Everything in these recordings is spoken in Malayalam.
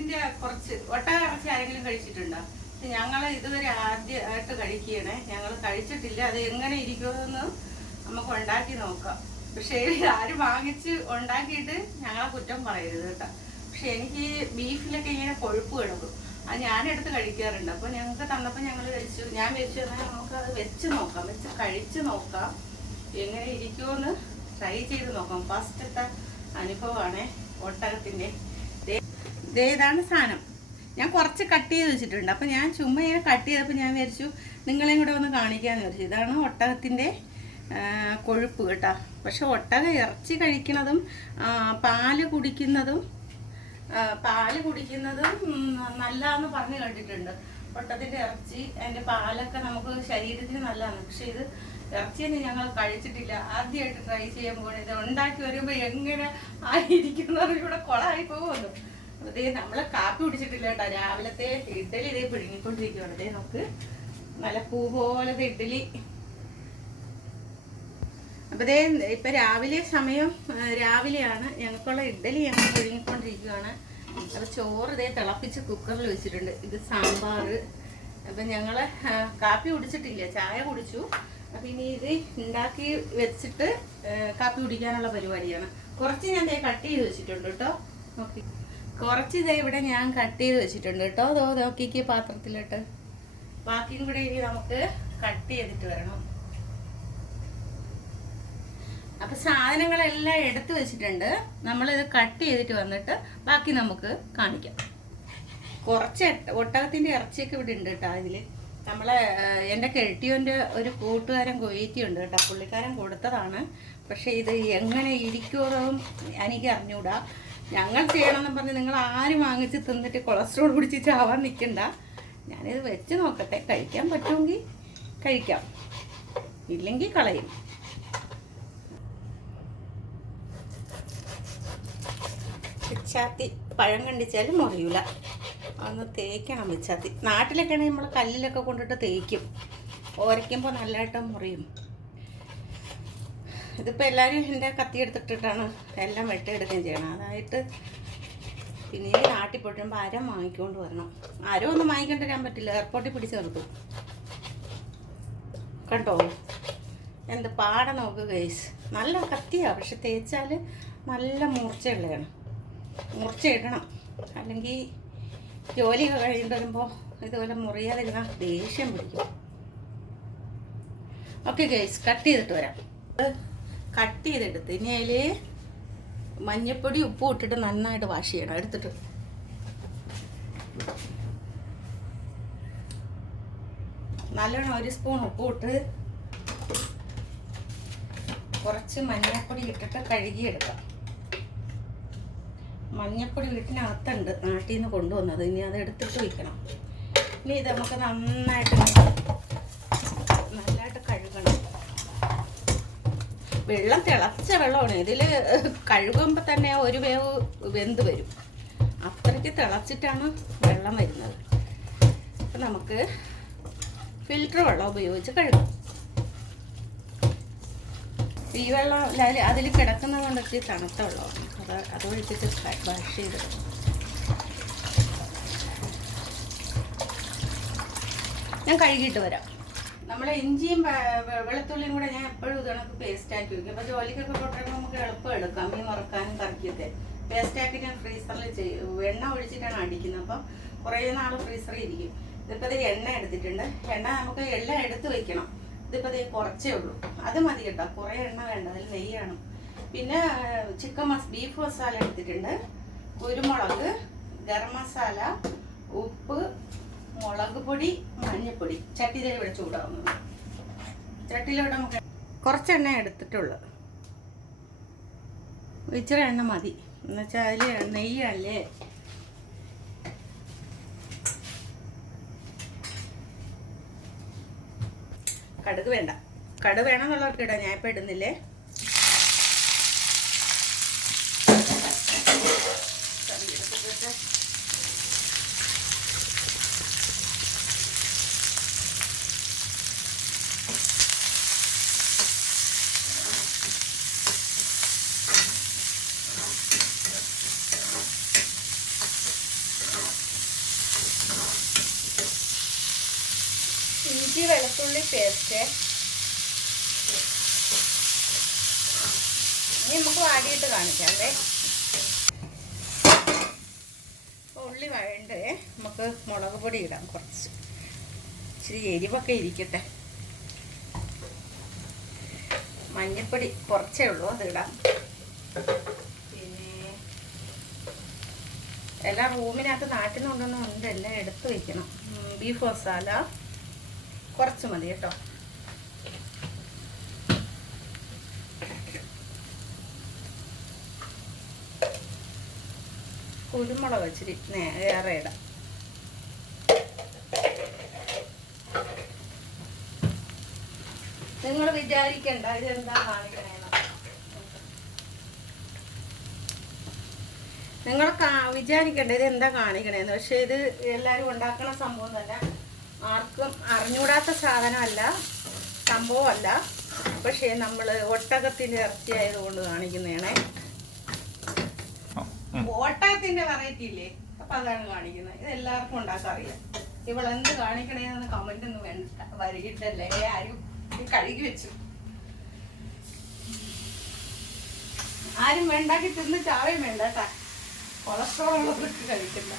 ഒട്ടകത്തിന്റെ കുറച്ച് ഒട്ടക ഇറച്ചി ആരെങ്കിലും കഴിച്ചിട്ടുണ്ടോ? ഞങ്ങൾ ഇതുവരെ ആദ്യമായിട്ട് കഴിക്കുകയാണേ. ഞങ്ങൾ കഴിച്ചിട്ടില്ല. അത് എങ്ങനെ ഇരിക്കുമെന്ന് നമുക്ക് ഉണ്ടാക്കി നോക്കാം. പക്ഷേ ആരും വാങ്ങിച്ച് ഉണ്ടാക്കിയിട്ട് ഞങ്ങളെ കുറ്റം പറയരുത് കേട്ടോ. പക്ഷെ എനിക്ക് ബീഫിലൊക്കെ ഇങ്ങനെ കൊഴുപ്പ് കിടക്കും. അത് ഞാനെടുത്ത് കഴിക്കാറുണ്ട്. അപ്പോൾ ഞങ്ങൾക്ക് തന്നപ്പോൾ ഞങ്ങൾ കഴിച്ചു. ഞാൻ വെച്ചു എന്നാൽ നമുക്ക് അത് വെച്ച് നോക്കാം, വെച്ച് കഴിച്ച് നോക്കാം എങ്ങനെ ഇരിക്കുമെന്ന് ട്രൈ ചെയ്ത് നോക്കാം. ഫസ്റ്റത്തെ അനുഭവമാണ് ഒട്ടകത്തിൻ്റെ. ഇതാണ് സാധനം. ഞാൻ കുറച്ച് കട്ട് ചെയ്ത് വെച്ചിട്ടുണ്ട്. അപ്പോൾ ഞാൻ ചുമ്മാ ഇങ്ങനെ കട്ട് ചെയ്തപ്പോൾ ഞാൻ വിചാരിച്ചു നിങ്ങളെയും കൂടെ ഒന്ന് കാണിക്കാമെന്ന് വിചാരിച്ചു. ഇതാണ് ഒട്ടകത്തിൻ്റെ കൊഴുപ്പ് കേട്ടോ. പക്ഷെ ഒട്ടക ഇറച്ചി കഴിക്കുന്നതും പാല് കുടിക്കുന്നതും നല്ലതാന്ന് പറഞ്ഞു കേട്ടിട്ടുണ്ട്. ഒട്ടകത്തിൻ്റെ ഇറച്ചി അതിൻ്റെ പാലൊക്കെ നമുക്ക് ശരീരത്തിന് നല്ലതാണ്. പക്ഷെ ഇത് ഇറച്ചിയൊന്നും ഞങ്ങൾ കഴിച്ചിട്ടില്ല. ആദ്യമായിട്ട് ട്രൈ ചെയ്യുമ്പോൾ ഇത് ഉണ്ടാക്കി വരുമ്പോൾ എങ്ങനെ ആയിരിക്കുന്നവർ ഇവിടെ കുളമായി പോകുമല്ലോ. അതേ നമ്മൾ കാപ്പി കുടിച്ചിട്ടില്ല കേട്ടോ. രാവിലത്തെ ഇഡ്ഡലി ഇതേ പിഴുങ്ങിക്കൊണ്ടിരിക്കുകയാണ്. അതേ നമുക്ക് നല്ല പൂ പോലത്തെ ഇഡ്ഡലി. അപ്പോൾ ഇതേ ഇപ്പം രാവിലെയാണ് ഞങ്ങൾക്കുള്ള ഇഡ്ഡലി ഞങ്ങൾ പിഴുങ്ങിക്കൊണ്ടിരിക്കുകയാണ്. അപ്പോൾ ചോറ് ഇതേ തിളപ്പിച്ച് കുക്കറിൽ വെച്ചിട്ടുണ്ട്. ഇത് സാമ്പാർ. അപ്പം ഞങ്ങൾ കാപ്പി കുടിച്ചിട്ടില്ല, ചായ കുടിച്ചു. അപ്പം ഇനി ഇത് ഉണ്ടാക്കി വെച്ചിട്ട് കാപ്പി കുടിക്കാനുള്ള പരിപാടിയാണ്. കുറച്ച് ഞാൻ ദേ കട്ട് ചെയ്ത് വെച്ചിട്ടുണ്ട് കേട്ടോ. നോക്കി കുറച്ച് ഇതേ ഇവിടെ ഞാൻ കട്ട് ചെയ്ത് വെച്ചിട്ടുണ്ട് കേട്ടോ. അതോ നോക്കിക്ക് പാത്രത്തിലിട്ട്. ബാക്കിയും കൂടെ ഇനി നമുക്ക് കട്ട് ചെയ്തിട്ട് വരണം. അപ്പം സാധനങ്ങളെല്ലാം എടുത്ത് വെച്ചിട്ടുണ്ട്. നമ്മളിത് കട്ട് ചെയ്തിട്ട് വന്നിട്ട് ബാക്കി നമുക്ക് കാണിക്കാം. കുറച്ച് ഒട്ടകത്തിൻ്റെ ഇറച്ചിയൊക്കെ ഇവിടെ ഉണ്ട് കേട്ടോ. ഇതിൽ എൻ്റെ കെട്ടിയോൻ്റെ ഒരു കൂട്ടുകാരൻ കൊയ്റ്റിയുണ്ട് കേട്ടോ. പുള്ളിക്കാരൻ കൊടുത്തതാണ്. പക്ഷേ ഇത് എങ്ങനെ ഇരിക്കുമോന്നും എനിക്ക് അറിഞ്ഞൂടാ. ഞങ്ങൾ ചെയ്യണമെന്ന് പറഞ്ഞ് നിങ്ങൾ ആരും വാങ്ങിച്ച് തിന്നിട്ട് കൊളസ്ട്രോൾ പിടിച്ച് ചാവാൻ നിൽക്കണ്ട. ഞാനിത് വെച്ച് നോക്കട്ടെ. കഴിക്കാൻ പറ്റുമെങ്കിൽ കഴിക്കാം, ഇല്ലെങ്കിൽ കളയും. പിച്ചാത്തി പഴം കണ്ടിച്ചാലും മുറിയൂല. അതൊന്ന് തേക്കണം പിച്ചാത്തി. നാട്ടിലൊക്കെ ആണെങ്കിൽ നമ്മൾ കല്ലിലൊക്കെ കൊണ്ടിട്ട് തേക്കും. ഓരയ്ക്കുമ്പോൾ നല്ലതായിട്ട് മുറിയും. ഇതിപ്പോൾ എല്ലാവരും എൻ്റെ കത്തി എടുത്തിട്ടിട്ടാണ് എല്ലാം വെട്ടിയെടുക്കുകയും ചെയ്യണം. അതായിട്ട് പിന്നെ നാട്ടിൽ പോയിട്ടുമ്പോൾ അരം വാങ്ങിക്കൊണ്ട് വരണം. അരം ഒന്നും വാങ്ങിക്കൊണ്ട് വരാൻ പറ്റില്ല, എയർപോർട്ടിൽ പിടിച്ച് നിർത്തും. കണ്ടോ എന്ത് പാടെ നോക്കുക ഗൈസ്. നല്ല കത്തിയാണ്, പക്ഷെ തേച്ചാൽ നല്ല മൂർച്ചയുള്ളതാണ്. മൂർച്ചയിടണം, അല്ലെങ്കിൽ ജോലിയൊക്കെ കഴിഞ്ഞിട്ട് വരുമ്പോൾ ഇതുപോലെ മുറിയാതിരുന്നാൽ ദേഷ്യം പിടിക്കും. ഓക്കെ ഗൈസ്, കട്ട് ചെയ്തിട്ട് വരാം. കട്ട് ചെയ്തെടുത്ത് ഇനി അതിൽ മഞ്ഞൾപ്പൊടി ഉപ്പും ഇട്ടിട്ട് നന്നായിട്ട് വാഷ് ചെയ്യണം. എടുത്തിട്ട് നല്ലോണം 1 സ്പൂൺ ഉപ്പും ഇട്ട് കുറച്ച് മഞ്ഞൾപ്പൊടി ഇട്ടിട്ട് കഴുകിയെടുക്കാം. മഞ്ഞൾപ്പൊടി വീട്ടിനകത്തുണ്ട്, നാട്ടിൽ നിന്ന് കൊണ്ടുവന്നത്. ഇനി അത് എടുത്തിട്ട് വയ്ക്കണം. ഇനി ഇത് നമുക്ക് നന്നായിട്ട് കഴുകണം. വെള്ളം തിളച്ച വെള്ളമാണ്. ഇതിൽ കഴുകുമ്പോൾ തന്നെ ഒരു വേവ് വെന്ത് വരും. അത്രയ്ക്ക് തിളച്ചിട്ടാണ് വെള്ളം വരുന്നത്. അപ്പം നമുക്ക് ഫിൽറ്റർ വെള്ളം ഉപയോഗിച്ച് കഴുകാം. ഈ വെള്ളം അതിൽ കിടക്കുന്നത് കൊണ്ടൊക്കെ തണുത്ത വെള്ളമാണ്. അത് ഒഴിച്ചിട്ട് വാഷ് ചെയ്ത് ഞാൻ കഴുകിയിട്ട് വരാം. നമ്മളെ ഇഞ്ചിയും വെളുത്തുള്ളിയും കൂടെ ഞാൻ എപ്പോഴും ഇതണക്ക് പേസ്റ്റാക്കി വയ്ക്കും. അപ്പോൾ ജോലിക്കൊക്കെ കൊണ്ടുവരുമ്പോൾ നമുക്ക് എളുപ്പം എടുക്കാം. മീൻ വറുക്കാനും കറിക്കൊക്കെ പേസ്റ്റാക്കി ഞാൻ ഫ്രീസറിൽ ചെയ്യും. എണ്ണ ഒഴിച്ചിട്ടാണ് അടിക്കുന്നത്. അപ്പം കുറേ നാൾ ഫ്രീസറിൽ ഇരിക്കും. ഇതിപ്പോൾ ഇത് എണ്ണ എടുത്തിട്ടുണ്ട്. എണ്ണ നമുക്ക് എല്ലാം എടുത്ത് വയ്ക്കണം. ഇതിപ്പോൾ ഇത് കുറച്ചേ ഉള്ളൂ, അത് മതി കേട്ടോ. കുറേ എണ്ണ വേണ്ട, അതിൽ നെയ്യാണ്. പിന്നെ ബീഫ് മസാല എടുത്തിട്ടുണ്ട്, കുരുമുളക്, ഗരം മസാല, ഉപ്പ്, മുളക് പൊടി, മഞ്ഞൾപ്പൊടി. ചട്ടിയിലെ ഇവിടെ ചൂടാവുന്നത്. ചട്ടിയിലൂടെ നമുക്ക് കുറച്ചെണ്ണ എടുത്തിട്ടുള്ളൂ. ഇച്ചിരി എണ്ണ മതി, എന്നുവെച്ചാൽ അതിൽ നെയ്യല്ലേ. കടുക് വേണ്ട, കടുക് വേണമെന്നുള്ളവർക്ക് ഇടാം. ഞാൻ ഇപ്പോൾ ഇടുന്നില്ലേ. ഇഞ്ചി വെളുത്തുള്ളി പേസ്റ്റ്. ഇനി നമുക്ക് വാടിയിട്ട് കാണിക്കാമേ. ഉള്ളി വഴണ്ടേ നമുക്ക് മുളക് പൊടി ഇടാം. കുറച്ച് ഇച്ചിരി എരിവൊക്കെ ഇരിക്കട്ടെ. മഞ്ഞൾപ്പൊടി കുറച്ചേ ഉള്ളൂ, അത് ഇടാം. പിന്നെ എല്ലാ റൂമിനകത്ത് നാട്ടിൽ നിന്ന് കൊണ്ടൊന്നും ഉണ്ട്, എല്ലാം എടുത്ത് വയ്ക്കണം. ബീഫ് മസാല കുറച്ച് മതി കേട്ടോ. കുരുമുളക് ഇച്ചിരി ഏറെ ഇടാം. നിങ്ങൾ വിചാരിക്കണ്ട ഇതെന്താ കാണിക്കണേന്ന്. നിങ്ങൾ വിചാരിക്കണ്ട ഇതെന്താ കാണിക്കണേന്ന്. പക്ഷെ ഇത് എല്ലാവരും ഉണ്ടാക്കുന്ന സംഭവം തന്നെ. ആർക്കും അറിഞ്ഞൂടാത്ത സാധനമല്ല, സംഭവമല്ല. പക്ഷേ നമ്മൾ ഒട്ടകത്തിൻ്റെ ഇറച്ചി ആയതുകൊണ്ട് കാണിക്കുന്നതാണേ. ഒട്ടകത്തിൻ്റെ വെറൈറ്റി ഇല്ലേ, അപ്പം അതാണ് കാണിക്കുന്നത്. ഇത് എല്ലാവർക്കും ഉണ്ടാക്കാൻ അറിയാം. ഇവളെന്ത് കാണിക്കണേന്ന് കമൻ്റ് ഒന്നും വേണ്ട, വരികിട്ടല്ലേ ആരും കഴുകി വെച്ചു. ആരും വേണ്ടാക്കി തിന്ന് ചാവയും വേണ്ട കേട്ടാ. കൊളസ്ട്രോൾ ഉള്ളവർക്ക് കഴിക്കില്ല.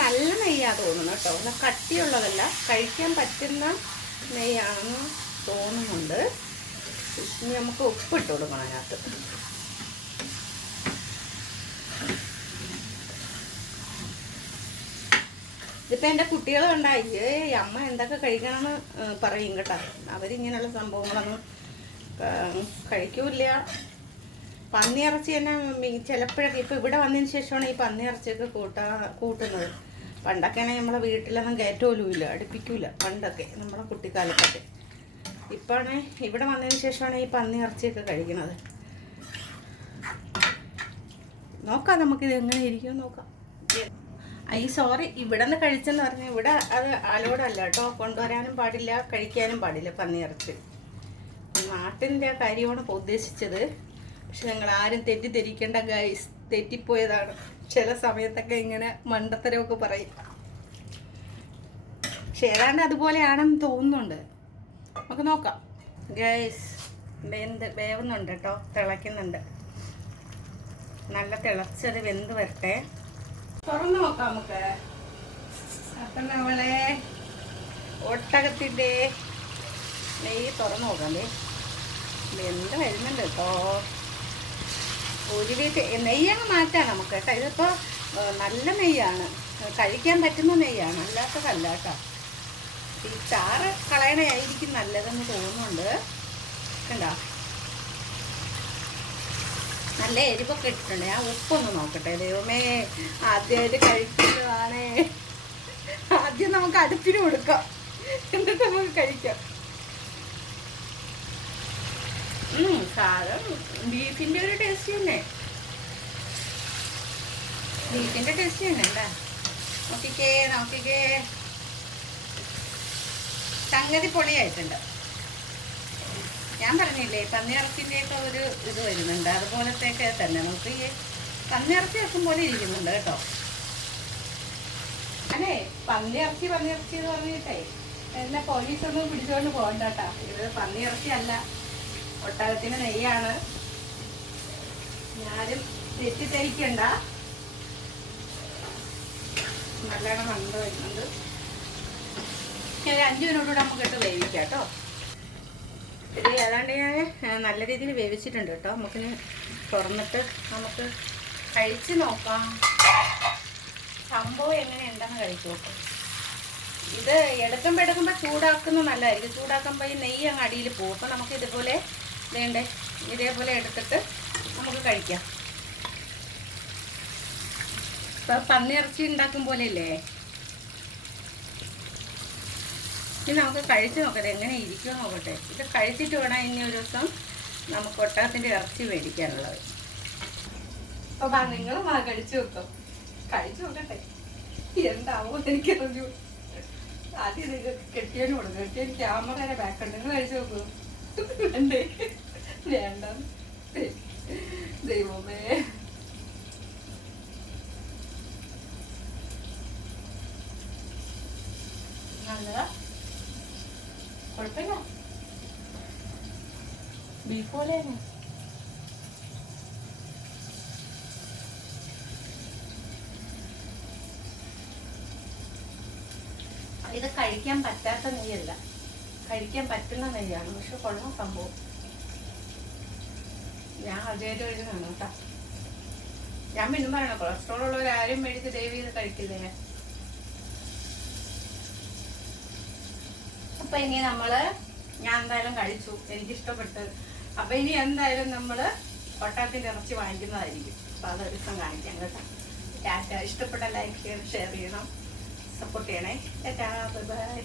നല്ല നെയ്യാ തോന്നുന്നു കേട്ടോ. ഒന്ന് കട്ടിയുള്ളതല്ല, കഴിക്കാൻ പറ്റുന്ന നെയ്യാണെന്ന് തോന്നുന്നുണ്ട്. ഇനി നമുക്ക് ഉപ്പിട്ട് കൊടുക്കണം അതിനകത്ത്. ഇതിപ്പോൾ എൻ്റെ കുട്ടികൾ കണ്ടായി അമ്മ എന്തൊക്കെ കഴിക്കണമെന്ന് പറയും കേട്ടോ. അവരിങ്ങനെയുള്ള സംഭവങ്ങളൊന്നും കഴിക്കൂല. പന്നിയിറച്ചി തന്നെ ചിലപ്പോഴൊക്കെ ഇപ്പോൾ ഇവിടെ വന്നതിന് ശേഷമാണ് ഈ പന്നിയിറച്ചിയൊക്കെ കൂട്ടുന്നത്. പണ്ടൊക്കെയാണെങ്കിൽ നമ്മളെ വീട്ടിലൊന്നും കയറ്റോലുമില്ല, അടുപ്പിക്കൂല. പണ്ടൊക്കെ നമ്മളെ കുട്ടിക്കാലത്തൊക്കെ. ഇപ്പോഴാണ് ഇവിടെ വന്നതിന് ശേഷമാണ് ഈ പന്നിയിറച്ചിയൊക്കെ കഴിക്കുന്നത്. നോക്കാം നമുക്കിത് എങ്ങനെ ഇരിക്കുമെന്ന് നോക്കാം. സോറി, ഇവിടെ നിന്ന് കഴിച്ചെന്ന് പറഞ്ഞാൽ ഇവിടെ അത് അലോഡല്ല കേട്ടോ. കൊണ്ടുവരാനും പാടില്ല, കഴിക്കാനും പാടില്ല പന്നിയിറച്ചി. നാട്ടിൻ്റെ കാര്യമാണ് ഉദ്ദേശിച്ചത്. പക്ഷെ ഞങ്ങൾ ആരും തെറ്റിദ്ധരിക്കേണ്ട ഗൈസ്, തെറ്റിപ്പോയതാണ്. ചില സമയത്തൊക്കെ ഇങ്ങനെ മണ്ടത്തരമൊക്കെ പറയും. പക്ഷെ ഏതാണ്ട് അതുപോലെയാണെന്ന് തോന്നുന്നുണ്ട്. നമുക്ക് നോക്കാം ഗൈസ്. വേവുന്നുണ്ട് കേട്ടോ, തിളയ്ക്കുന്നുണ്ട്. നല്ല തിളച്ചത് വെന്ത് വരട്ടെ. തുറന്നു നോക്കാം നമുക്ക്. അപ്പം നമ്മളെ ഒട്ടകത്തിൻ്റെ നെയ്യ് തുറന്നു നോക്കാം. വെന്ത് വരുന്നുണ്ട് കേട്ടോ. ഒരു വീട്ട് നെയ്യങ്ങ് മാറ്റാം നമുക്ക് കേട്ടോ. ഇതിപ്പോൾ നല്ല നെയ്യാണ്, കഴിക്കാൻ പറ്റുന്ന നെയ്യാണ്, അല്ലാത്തതല്ല കേട്ടോ. ഈ ചാറ് കളയണയായിരിക്കും നല്ലതെന്ന് തോന്നുന്നുണ്ട്. കണ്ടോ, നല്ല എരിവൊക്കെ ഇട്ടിട്ടുണ്ട്. ഞാൻ ഉപ്പൊന്ന് നോക്കട്ടെ. ദൈവമേ, ആദ്യമായിട്ട് കഴിക്കുന്നതാണേ. ആദ്യം നമുക്ക് അടുപ്പിന് കൊടുക്കാം, എന്നിട്ട് നമുക്ക് കഴിക്കാം. സാധനം ബീഫിൻ്റെ ഒരു ടേസ്റ്റ് തന്നെ. ബീഫിൻ്റെ ടേസ്റ്റ് തന്നെ അല്ലേ. നോക്കിക്കേ സംഗതി പൊളിയായിട്ടുണ്ട്. ഞാൻ പറഞ്ഞില്ലേ പന്നിയിറച്ചിൻ്റെയൊക്കെ ഒരു ഇത് വരുന്നുണ്ട്. അതുപോലത്തെയൊക്കെ തന്നെ നമുക്ക് ഈ പന്നിയിറച്ചി വെക്കും പോലെ ഇരിക്കുന്നുണ്ട് കേട്ടോ. അല്ലേ, പന്നിയിറച്ചി എന്ന് പറഞ്ഞിട്ടേ എന്നെ പോലീസൊന്നും പിടിച്ചുകൊണ്ട് പോകണ്ട കേട്ടോ. ഇത് പന്നിയിറച്ചി അല്ല, ഒട്ടകത്തിന് നെയ്യാണ്. ഞാനും തെറ്റിദ്ധരിക്കണ്ട. നല്ലോണം മണ്ട വരുന്നുണ്ട്. ഒരു 5 മിനിറ്റ് കൂടെ നമുക്ക് ഇട്ട് വേവിക്കാം കേട്ടോ. ഇത് ഏതാണ്ട് ഞാൻ നല്ല രീതിയിൽ വേവിച്ചിട്ടുണ്ട് കേട്ടോ. നമുക്കിനി തുറന്നിട്ട് നമുക്ക് കഴിച്ച് നോക്കാം. സംഭവം എങ്ങനെയുണ്ടെന്ന് കഴിച്ചു നോക്കാം. ഇത് എടുക്കുമ്പോൾ ചൂടാക്കുന്നത് നല്ലതായിരിക്കും. ചൂടാക്കുമ്പോൾ ഈ നെയ്യ് അങ്ങ് അടിയിൽ പോകും. അപ്പോൾ നമുക്ക് ഇതുപോലെ ഇതേപോലെ എടുത്തിട്ട് നമുക്ക് കഴിക്കാം. ഇപ്പോൾ പന്നിയിറച്ചി ഉണ്ടാക്കും പോലെ ഇല്ലേ. ഇനി നമുക്ക് കഴിച്ച് നോക്കട്ടെ, എങ്ങനെ ഇരിക്കുമോ നോക്കട്ടെ. ഇത് കഴിച്ചിട്ട് വേണം ഇനി ഒരു ദിവസം നമുക്ക് ഒട്ടകത്തിൻ്റെ ഇറച്ചി മേടിക്കാനുള്ളത്. അപ്പോൾ നിങ്ങൾ കഴിച്ചു നോക്കും. കഴിച്ചു നോക്കട്ടെ എന്താവോ എനിക്കറിഞ്ഞു. ആദ്യം നിങ്ങൾക്ക് കെട്ടിയതിന് കൊടുക്കും. കെട്ടിയതിന് ക്യാമറയുടെ ബാക്കുണ്ട്. നിങ്ങൾ കഴിച്ചു നോക്കൂ. വേണ്ട ദൈവമേ. കുഴപ്പമില്ല, ബീഫ് പോലെ തന്നെ. ഇത് കഴിക്കാൻ പറ്റാത്ത നെയ്യല്ല, കഴിക്കാൻ പറ്റുന്ന നെയ്യാണ്. പക്ഷെ കൊള്ളാം സംഭവം. ഞാൻ ആദ്യമായിട്ട് കഴിക്കുന്നതാണ് കേട്ടോ. ഞാൻ പിന്നെ പറയണം, കൊളസ്ട്രോൾ ഉള്ളവരാരും മേടിച്ച് ദയവ് ചെയ്ത് കഴിക്കില്ലേ. അപ്പൊ ഇനി ഞാൻ എന്തായാലും കഴിച്ചു, എനിക്കിഷ്ടപ്പെട്ട്. അപ്പൊ ഇനി എന്തായാലും നമ്മള് ഒട്ടകത്തിന്റെ ഇറച്ചി വാങ്ങിക്കുന്നതായിരിക്കും. അപ്പൊ അതൊരു ദിവസം കാണിക്കാം കേട്ടോ. ടാറ്റ. ഇഷ്ടപ്പെട്ട ലൈക്ക് ചെയ്യണം, ഷെയർ ചെയ്യണം, സപ്പോർട്ട് ചെയ്യണേ. Tata, bye bye.